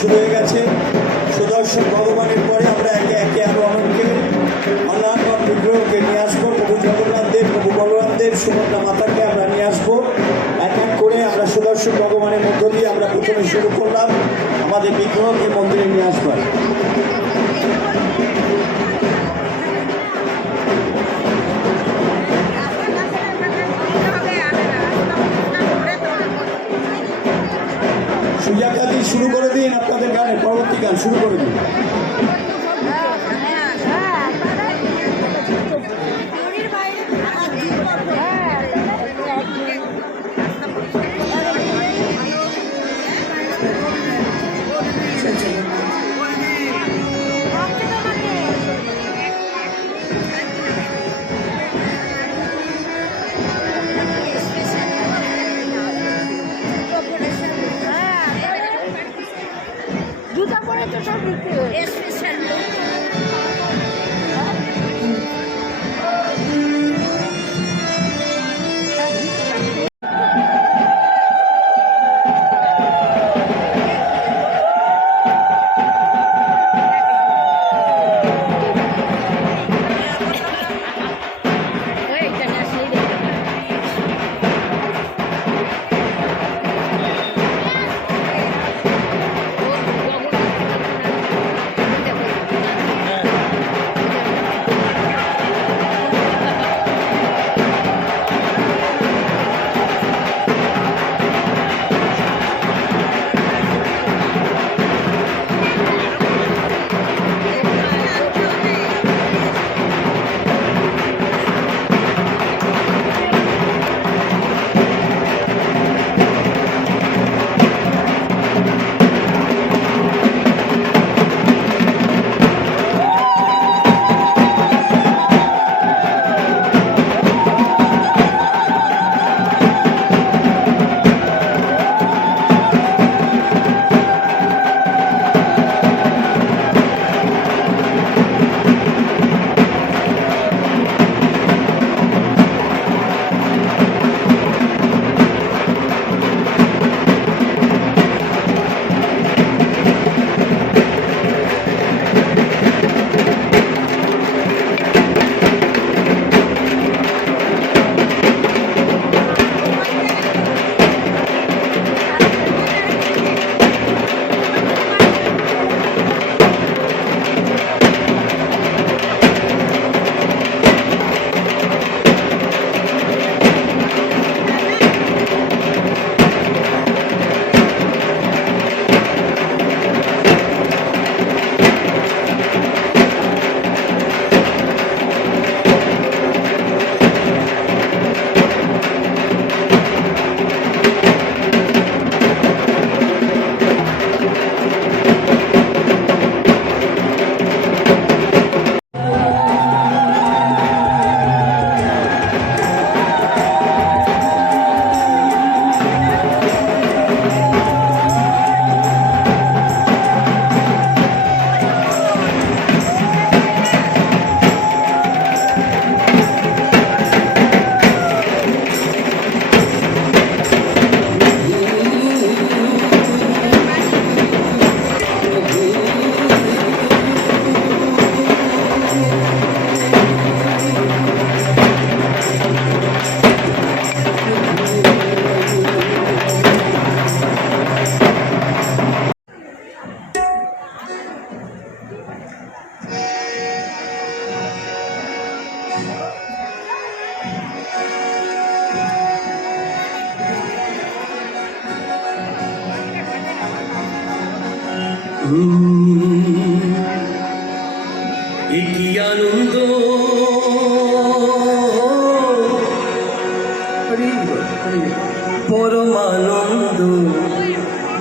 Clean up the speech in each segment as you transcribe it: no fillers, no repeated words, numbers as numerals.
শুরু হয়ে গেছে। সুদর্শন ভগবানের পরে আমরা একে একে আরো অন্যান্য বিগ্রহকে নিয়ে আসবো। প্রভু জগন্নাথ দেব, প্রভু বলরাম দেব, সুভদ্রা মাতাকে আমরা নিয়ে আসবো। এক এক করে আমরা সুদর্শন ভগবানের মধ্য দিয়ে আমরা প্রথমে শুরু করলাম আমাদের বিগ্রহকে মন্দিরে নিয়ে আসবার। সুজাতা দি শুরু করে দিন, আপনাদের গানের পরবর্তী গান শুরু করে দিন। জুতা পরে তো সব বিক্রি হয়। স্পেশাল কি আনন্দ পরমানন্দ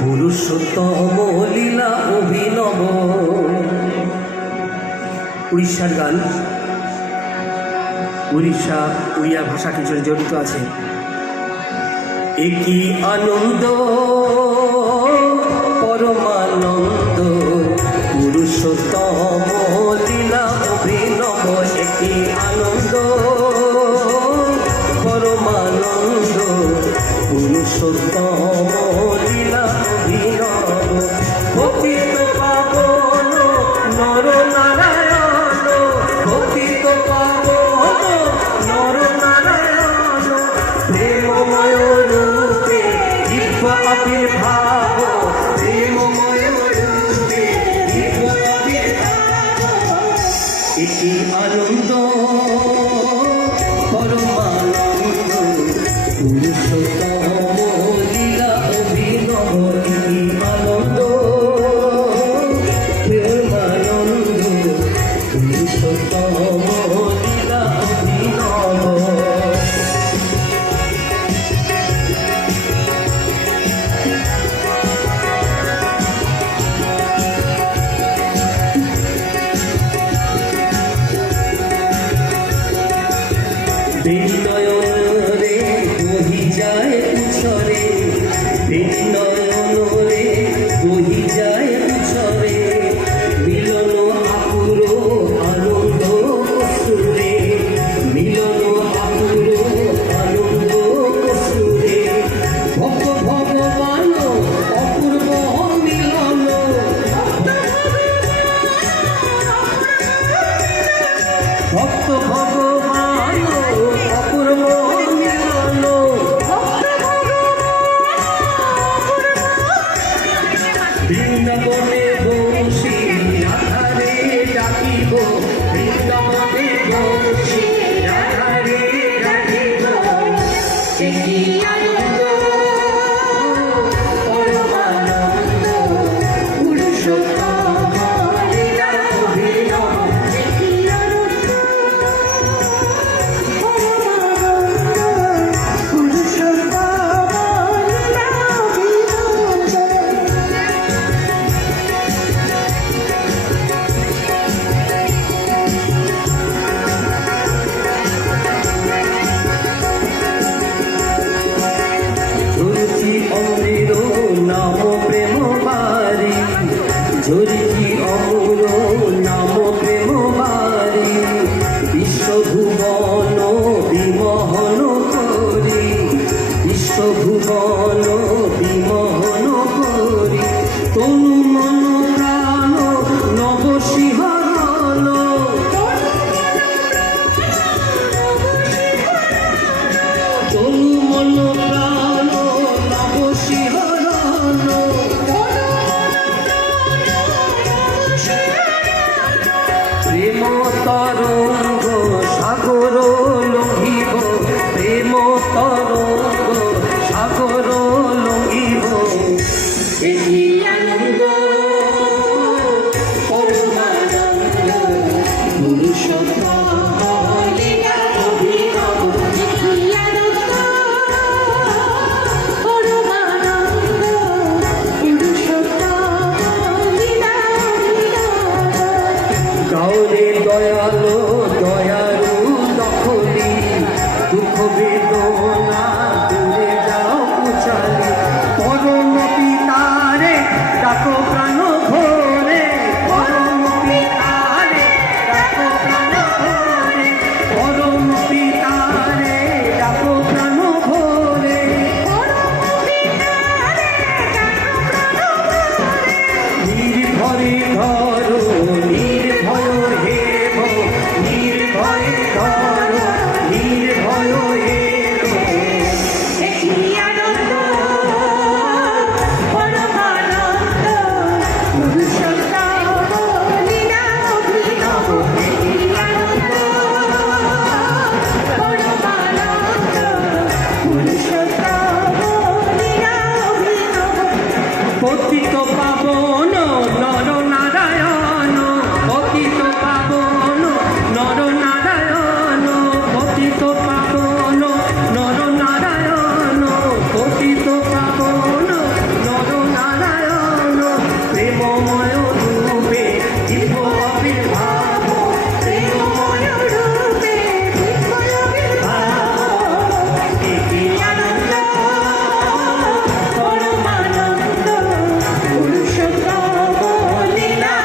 পুরুষোত্তম লীলা অভিনব। উড়িষ্যার গান, উড়িয়া ভাষা কিছু জড়িত আছে। কি আনন্দ পরমানন্দ পুরুষোত্তম লীলা অভিনব। কি আনন্দ পরমানন্দ পুরুষোত্তম লীলা অভিনব। আবির্ভাব প্রেমময় রূপে দিব্য আবির্ভাব এটি আনন্দ পরমানন্দ পুরুষোত্তম লীলা অভিনব এটি আনন্দ প্রেমানন্দ পুরুষোত্তম লীলা অভিনব বিনয়নে বহি যায় উছরে বিনয়নে বহি যায় উছরে মিলন আকুর আনন্দ কসুরে মিলন আকুর আনন্দ কসুরে ভক্ত ভগবান অপূর্ব মিলন ভক্ত ভগবান অপূর্ব মিলন বৃন্দাবনে বংশী রাধারে ডাকিব বৃন্দাবনে বংশী রাধারে ডাকিব এটি আনন্দ পরমানন্দ পুরুষোত্তম লীলা অভিনব ঝুলছি অমৃত নাম প্রেম বারি ঝুলছি অমৃত নাম প্রেম বারি বিশ্বভুবন বিমোহন করি বিশ্বভুবন বিমোহন করি তনু মন প্রাণ নব শিহরণ তনু মন প্রাণ নব শিহরণ প্রেম তরঙ্গ সাগর লঙ্ঘিব প্রেম তরঙ্গ সাগর লঙ্ঘিব এটি আনন্দ পরমানন্দ পুরুষোত্তম লীলা অভিনব গাওরে দয়ালো দয়ালু দখলি দুঃখ বেদনা দূরে যাও পুচালি পরম পিতারে ডাকো প্রাণ ভোরে পরম পিতারে ডাকো প্রাণ ভোরে পরম পিতারে ডাকো প্রাণ ভোরে নির্ভরে ধরো নির্ভয় হেব নির্ভয়ে ধরো নির্ভয় হেব এটি আনন্দ পরমানন্দ পুরুষোত্তম লীলা অভিনব এটি আনন্দ পরমানন্দ পুরুষোত্তম লীলা অভিনব পতিত পাবন নর নারায়ণ পতিত পাবন নর নারায়ণ পতিত পাবন নর নারায়ণ পতিত পাবন নর নারায়ণ প্রেমময় রূপে দিব্য আবির্ভাব প্রেমময় রূপে দিব্য আবির্ভাব এটি আনন্দ পরমানন্দ পুরুষোত্তম লীলা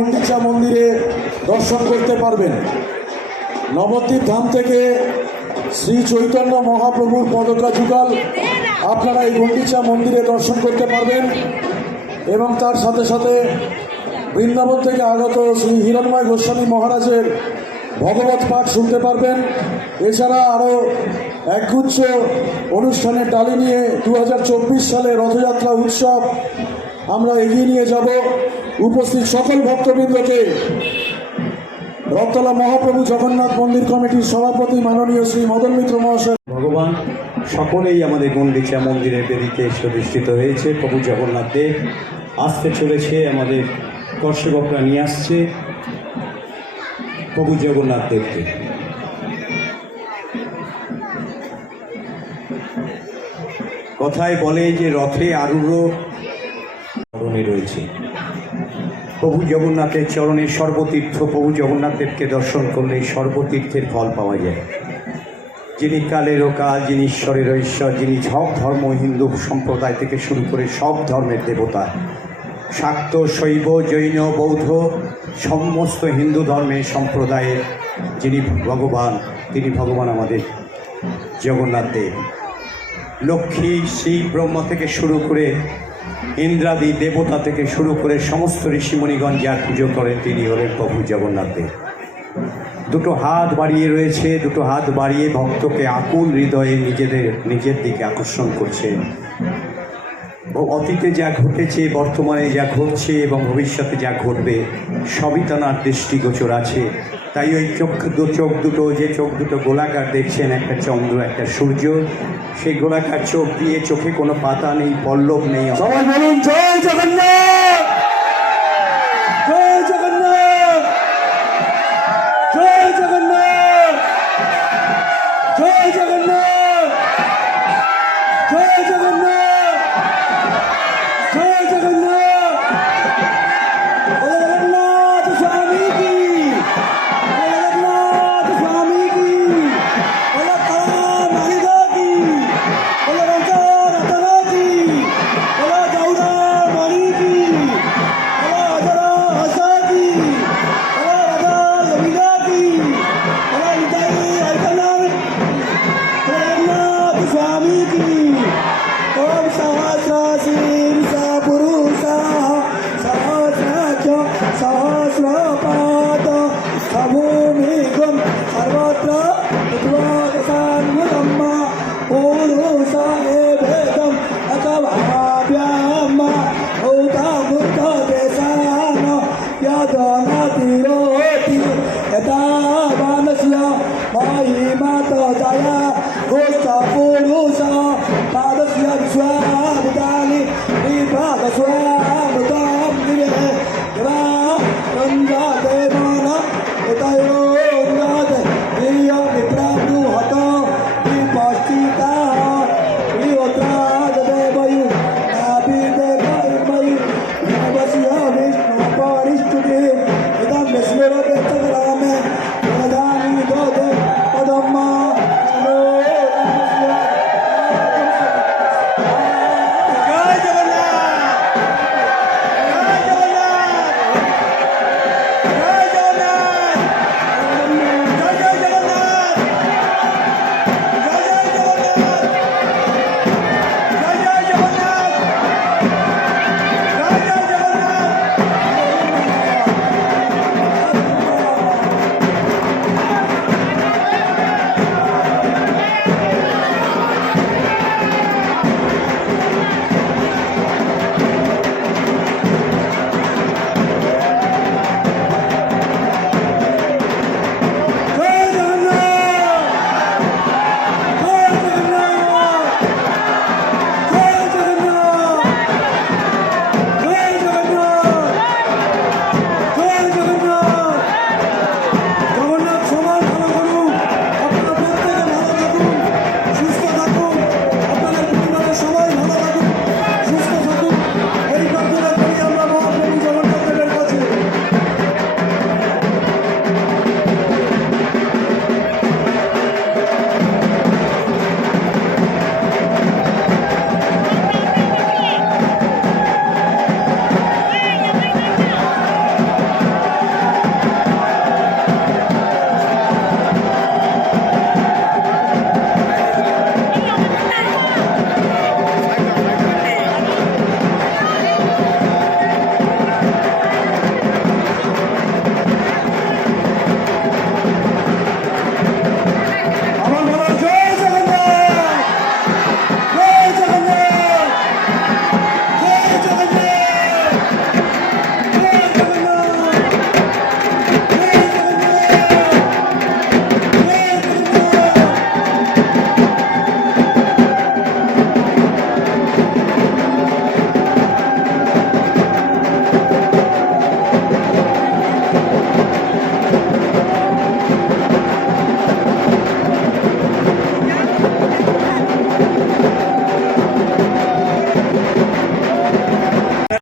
গুন্ডিচা মন্দিরে দর্শন করতে পারবেন। নবদ্বীপ ধাম থেকে শ্রী চৈতন্য মহাপ্রভুর পদকা যুগল আপনারা এই গুন্ডিচা মন্দিরে দর্শন করতে পারবেন এবং তার সাথে সাথে বৃন্দাবন থেকে আগত শ্রী হিরণময় গোস্বামী মহারাজের ভগবত পাঠ শুনতে পারবেন। এছাড়া আরও একগুচ্ছ অনুষ্ঠানের ডালি নিয়ে 2024 সালে রথযাত্রা উৎসব আমরা এগিয়ে নিয়ে যাব। উপস্থিত সকল ভক্তবৃন্দকে রথতলা মহাপ্রভু জগন্নাথ মন্দির কমিটির সভাপতি মাননীয় শ্রী মদন মিত্র মহাশয়। ভগবান সকলেই আমাদের গুন্ডিচা মন্দিরের বেদিতে এসে অধিষ্ঠিত হয়েছে। প্রভু জগন্নাথ দেব আসতে চলেছে, আমাদের কর্ষবকরা নিয়ে আসছে প্রভু জগন্নাথ দেবকে। কথায় বলে যে রথে আরূঢ় চরণে রয়েছে প্রভু জগন্নাথের চরণে সর্বতীর্থ। প্রভু জগন্নাথ দেবকে দর্শন করলে সর্বতীর্থের ফল পাওয়া যায়। যিনি কালেরও কাল, যিনি ঈশ্বরেরও ঈশ্বর, যিনি সব ধর্ম, হিন্দু সম্প্রদায় থেকে শুরু করে সব ধর্মের দেবতা, শাক্ত, শৈব, জৈন, বৌদ্ধ সমস্ত হিন্দু ধর্মের সম্প্রদায়ের যিনি ভগবান, তিনি ভগবান আমাদের জগন্নাথ দেব। লক্ষ্মী, শিব, ব্রহ্ম থেকে শুরু করে ইন্দ্রাদি দেবতা থেকে শুরু করে সমস্ত ঋষিমণিগণ যার পুজো করেন তিনি হলেন প্রভু জগন্নাথ দেব। দুটো হাত বাড়িয়ে রয়েছে, দুটো হাত বাড়িয়ে ভক্তকে আকুল হৃদয়ে নিজের দিকে আকর্ষণ করছে। ও অতীতে যা ঘটেছে, বর্তমানে যা ঘটছে এবং ভবিষ্যতে যা ঘটবে সবই তার দৃষ্টিগোচর আছে। তাই ওই চোখ দুটো যে চোখ দুটো গোলাকার দেখছেন, একটা চন্দ্র একটা সূর্য, সেই গোলাকার চোখ দিয়ে চোখে কোনো পাতা নেই, পল্লব নেই। সবাই বলুন জয় জগন্নাথ, জয় জগন্নাথ, জয় জগন্নাথ, জয় জগন্নাথ, জয় জগন্নাথ, জয় জগন্নাথ, জগন্নাথ স্বামী কি, জগন্নাথ স্বামী কি, তারা মালিদা কি, রঞ্জা রতনা কি, গৌরা মালি কি, হাজারা হাসা কি, রাজা রবিদা কি, হৃদয় আইকনার জগন্নাথ স্বামী কি। ওম সহস্রশীর্ষ পুরুষ সহস্রাক্ষ সহস্রপাদ সমুমেঘম সর্বত্র উদ্ভাসান্মুদম্ম পুরুষ ভেদম অকভাব্যাম ভূতামূর্ত দেশান যদনা